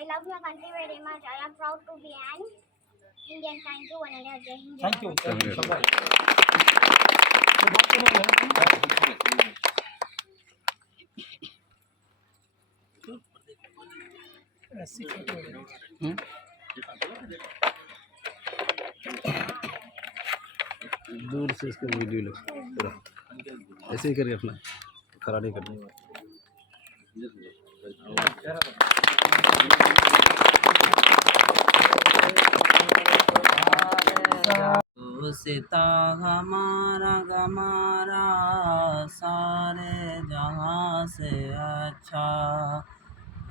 I love my country very much. I am proud to be an Indian. Thank you, Vanilla. Jai Hind. Thank you. Thank you so much. दूर से इसको video लो पूरा ऐसे ही करिए अपना खड़ा नहीं करना सीता हमारा गमारा सारे जहाँ से अच्छा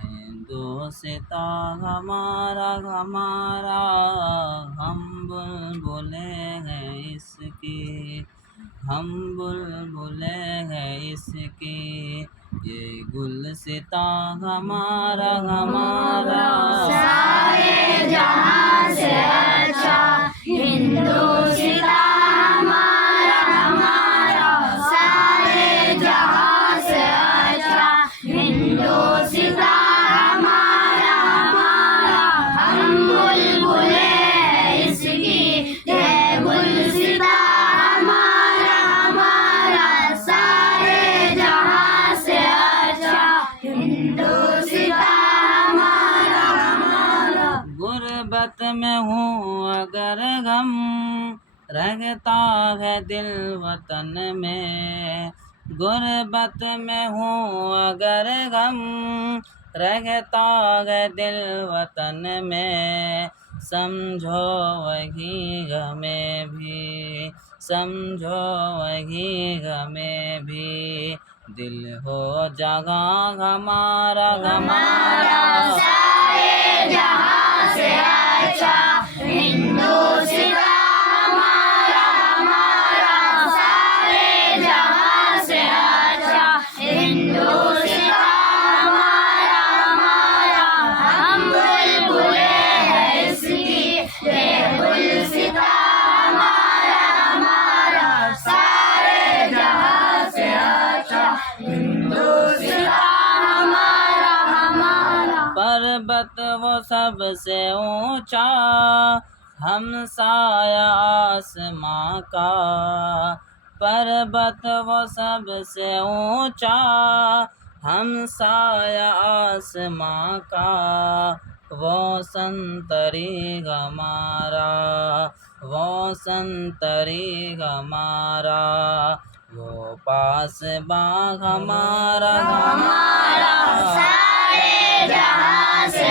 हिंदुस्ता हमारा हमारा हम बुलबुले हैं इसकी हम बुलबुले हैं इसकी ये गुलसिता हमारा हमारा सारे जहां से अच्छा हिंदुस्तान हमारा हमारा सारे जहां से अच्छा हिंदुस्तान हमारा हमारा हम बुलबुले हैं इसकी ये गुलसितान हमारा हमारा सारे जहां से अच्छा हिंदुस्तान हमारा हमारा। गुर्बत में हूँ अगर गम रहता है दिल वतन में गुर्बत में हूँ अगर गम रहता है दिल वतन में समझो वही गमे भी समझो वही गमे भी दिल हो जगह हमारा हमारा सारे जहां से अच्छा हिंदुस्तान हमारा हमारा सारे जहां से अच्छा हिंदुस्तान हमारा हमारा हम बुलबुले हैं इसकी ये गुलसितान हमारा हमारा सारे जहां से अच्छा हिंदुस्तान हमारा हमारा। पर्वत वो सबसे ऊंचा हमसाया आसमां का पर्वत वो सबसे ऊंचा हमसाया आसमां का वो संतरी हमारा वो संतरी हमारा वो पास बाग हमारा हमारा सारे जहां से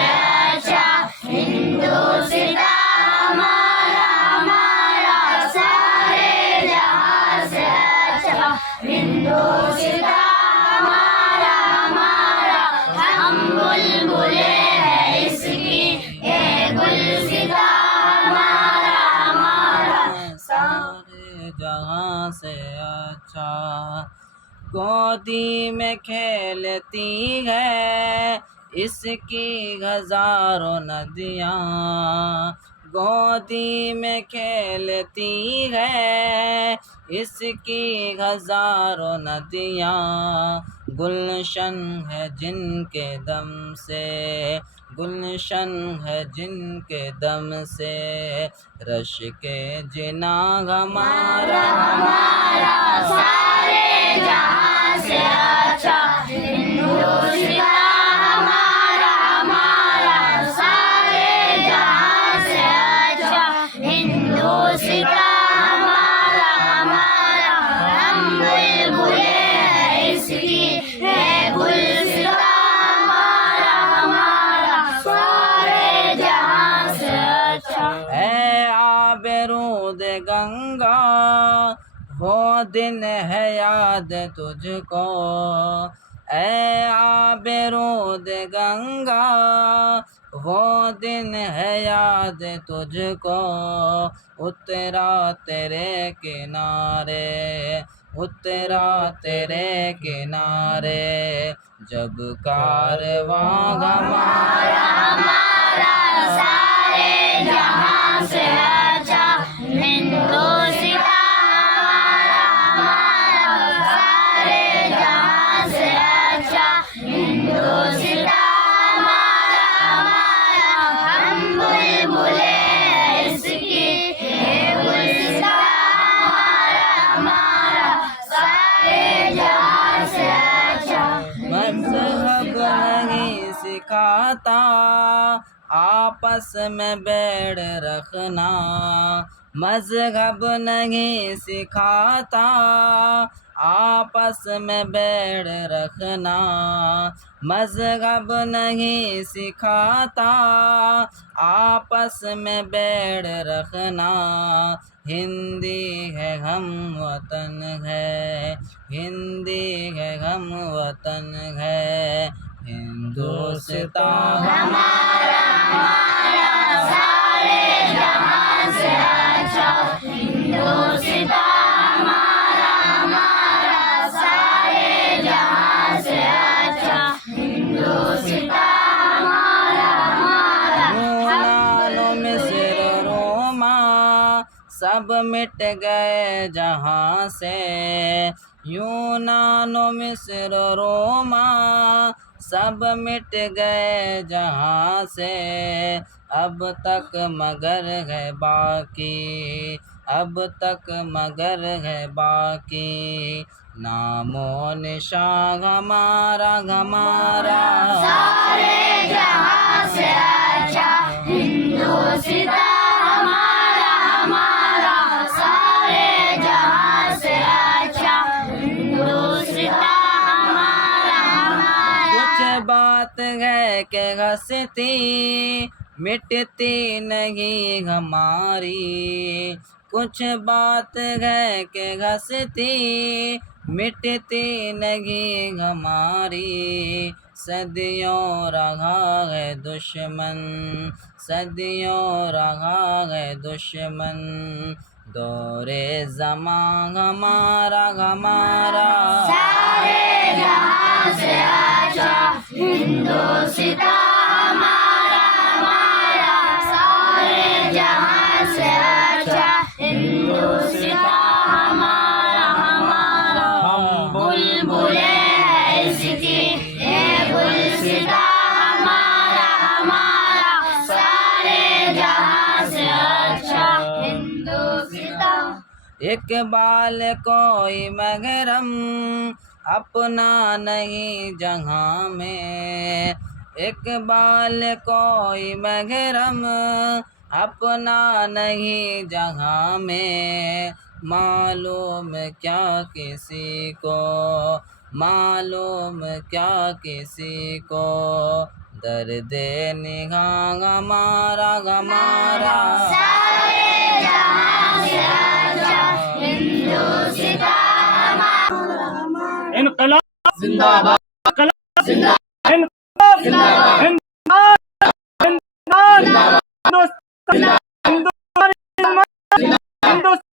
अच्छा हिंदुस्तान हमारा हमारा सारे जहां से अच्छा हिंदुस्तान हमारा हमारा हम बुलबुले हैं इसकी ये गुलसितान हमारा हमारा सारे जहाँ से अच्छा गोदी में खेलती है इसकी हजारों नदियाँ गोदी में खेलती है इसकी हजारों नदियाँ गुलशन है जिनके दम से गुलशन है जिनके दम से रश के जिना हमारा हमारा सारे जहां से अच्छा हिंदुस्तान हमारा हमारा सारे जहां से अच्छा हिंदुस्तान हमारा हमारा हम बुलबुले हैं इसकी ये गुलसितान हमारा हमारा सारे जहां से अच्छा। है आबरूद गंगा वो दिन है याद तुझको ऐ आबरूद गंगा वो दिन है याद तुझको उतरा तेरे किनारे उतरा तेरे किनारे जब कारवां हमारा हमारा सारे जहां से अच्छा हिंदुस्तान हमारा हमारा सारे जहां से अच्छा हिंदुस्तान हमारा हमारा सिखाता, आपस में बैर रखना मजहब नहीं सिखाता, आपस में बैर रखना मजहब नहीं सिखाता, आपस में बैर रखना। हिंदी है हम वतन है, हिंदी है हम वतन है, हिंदुस्तान हमारा सारे जहां से अच्छा, हिंदुस्तान हमारा सारे जहां से अच्छा, हिंदुस्तान हमारा। यूनान मिस्र रोमा सब मिट गए जहाँ से, यूनान मिस्र रोमा सब मिट गए जहाँ से, अब तक मगर है बाकी, अब तक मगर है बाकी, नामो निशान हमारा हमारा सारे जहाँ से अच्छा, हिंदुस्तान हमारा हमारा सारे जहाँ से अच्छा, हिंदुस्तान हमारा हमारा। कुछ बात है कि हंसती मिटती नहीं हमारी, कुछ बात है कि हंसती मिटती नहीं हमारी, सदियों रहा है दुश्मन, सदियों रहा है दुश्मन, दौरे ज़मां हमारा हमारा सारे जहां से अच्छा, हिंदुस्तान हमारा हमारा सारे जहां से अच्छा, हिंदुस्तान हमारा हमारा। हम बुलबुले हैं इसकी, ये गुलसितान हमारा हमारा सारे जहां से अच्छा, हिंदुस्तान। इकबाल कोई महरम अपना नहीं जहाँ में, इकबाल कोई महरम अपना नहीं जहाँ में, मालूम क्या किसी को, मालूम क्या किसी को, दर्द निगाह हमारा हमारा सारे जहां से अच्छा, हिंदुस्तान हमारा। इनकलाब जिंदाबाद, इनकलाब जिंदाबाद, इनकलाब जिंदाबाद, हिंदुस्तान जिंदाबाद, हिंदुस्तान जिंदाबाद, हिंदुस्तान